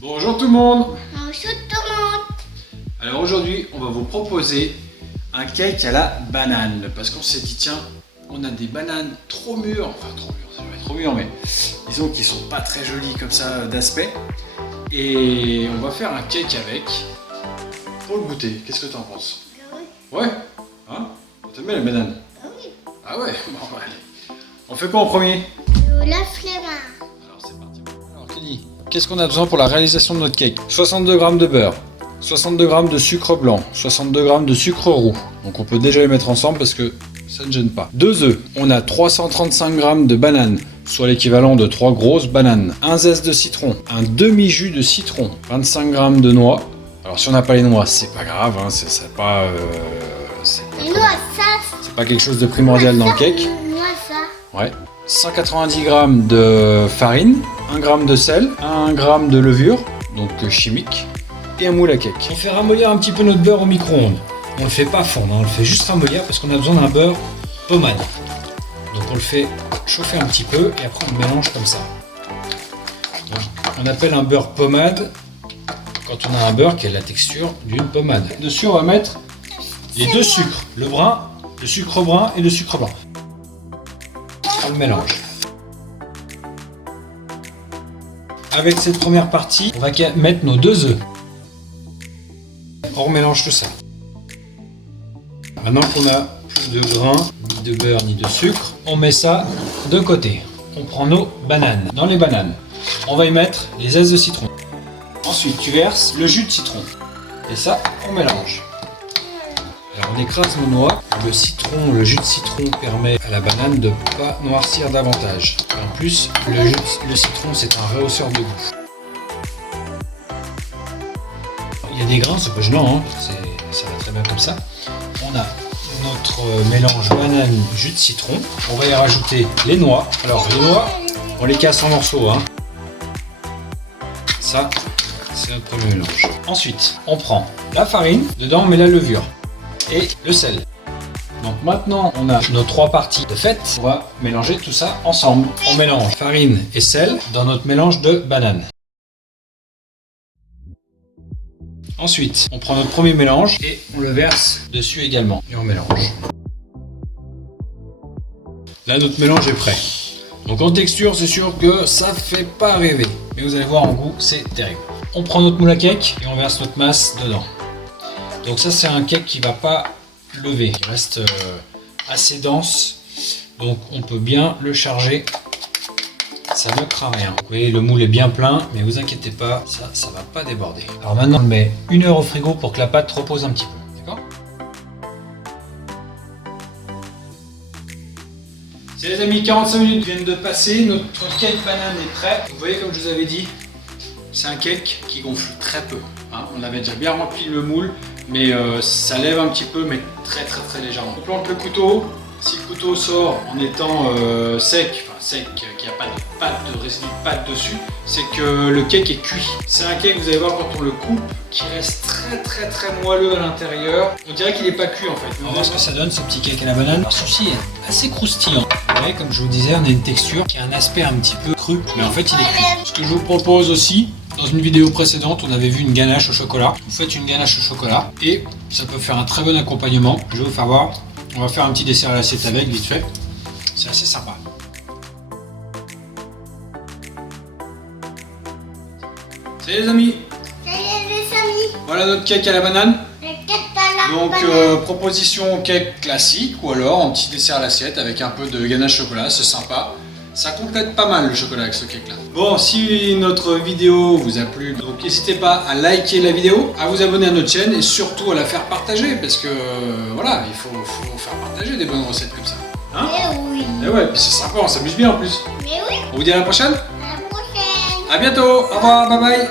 Bonjour tout le monde. Bonjour tout le monde. Alors aujourd'hui on va vous proposer un cake à la banane parce qu'on s'est dit tiens on a des bananes trop mûres, enfin trop mûres, ça va être trop mûr mais disons qu'ils sont pas très jolis comme ça d'aspect et on va faire un cake avec pour le goûter. Qu'est-ce que tu en penses? Oui. Ouais. Hein? T'aimes bien les bananes? Oui. Ah ouais, bon bah, allez. On fait quoi en premier? La flemme. Alors c'est parti. Alors Kelly, qu'est-ce qu'on a besoin pour la réalisation de notre cake? 62 g de beurre, 62 g de sucre blanc, 62 g de sucre roux. Donc on peut déjà les mettre ensemble parce que ça ne gêne pas. 2 œufs, on a 335 g de bananes, soit l'équivalent de 3 grosses bananes. Un zeste de citron, un demi-jus de citron, 25 g de noix. Alors si on n'a pas les noix, c'est pas grave, hein, c'est pas... Et nous, ça. c'est pas quelque chose de primordial dans le cake. Nous, ça. Ouais. 190 g de farine, 1 g de sel, 1 g de levure, donc chimique, et un moule à cake. On fait ramollir un petit peu notre beurre au micro-ondes. On le fait pas fondre, on le fait juste ramollir parce qu'on a besoin d'un beurre pommade. Donc on le fait chauffer un petit peu et après on le mélange comme ça. Donc, on appelle un beurre pommade quand on a un beurre qui a la texture d'une pommade. Dessus on va mettre les deux sucres, le sucre brun et le sucre blanc. On le mélange. Avec cette première partie, on va mettre nos 2 œufs. On remélange tout ça. Maintenant qu'on a plus de grains, ni de beurre, ni de sucre, on met ça de côté. On prend nos bananes. Dans les bananes, on va y mettre les zestes de citron. Ensuite, tu verses le jus de citron. Et ça, on mélange. Alors on écrase nos noix. Le citron, le jus de citron permet à la banane de ne pas noircir davantage. En plus, le citron c'est un rehausseur de goût. Il y a des grains, c'est pas gênant, hein. Ça va très bien comme ça. On a notre mélange banane jus de citron. On va y rajouter les noix. Alors les noix, on les casse en morceaux, hein. Ça, c'est notre premier mélange. Ensuite, on prend la farine. Dedans, on met la levure et le sel. Donc maintenant on a nos 3 parties de faites, on va mélanger tout ça ensemble. On mélange farine et sel dans notre mélange de bananes. Ensuite on prend notre premier mélange et on le verse dessus également et on mélange. Là notre mélange est prêt. Donc en texture c'est sûr que ça fait pas rêver, mais vous allez voir en goût c'est terrible. On prend notre moule à cake et on verse notre masse dedans. Donc ça c'est un cake qui va pas lever, il reste assez dense, donc on peut bien le charger, ça ne craint rien. Vous voyez le moule est bien plein, mais vous inquiétez pas, ça va pas déborder. Alors maintenant on le met 1 heure au frigo pour que la pâte repose un petit peu, d'accord? C'est les amis, 45 minutes viennent de passer, notre cake banane est prêt. Vous voyez comme je vous avais dit, c'est un cake qui gonfle très peu, hein. On avait déjà bien rempli le moule, mais ça lève un petit peu, mais très légèrement. On plante le couteau. Si le couteau sort en étant sec, qu'il n'y a pas de pâte, de résidu de pâte dessus, c'est que le cake est cuit. C'est un cake, vous allez voir quand on le coupe, qui reste très moelleux à l'intérieur. On dirait qu'il n'est pas cuit en fait. On va voir ce que ça donne ce petit cake à la banane. Alors celui-ci est assez croustillant. Vous voyez, comme je vous disais, on a une texture qui a un aspect un petit peu cru, mais en fait il est cuit. Ce que je vous propose aussi, dans une vidéo précédente, on avait vu une ganache au chocolat. Vous faites une ganache au chocolat et ça peut faire un très bon accompagnement. Je vais vous faire voir. On va faire un petit dessert à l'assiette avec, vite fait. C'est assez sympa. Salut les amis. Salut les amis. Voilà notre cake à la banane. Le cake à la Donc banane. proposition cake classique ou alors un petit dessert à l'assiette avec un peu de ganache chocolat, c'est sympa. Ça complète pas mal le chocolat avec ce cake là. Bon, si notre vidéo vous a plu, donc n'hésitez pas à liker la vidéo, à vous abonner à notre chaîne et surtout à la faire partager parce que voilà, il faut faire partager des bonnes recettes comme ça. Hein? Mais oui. Et ouais, puis c'est sympa, on s'amuse bien en plus. Mais oui. On vous dit à la prochaine. À la prochaine. À bientôt, au revoir, bye bye.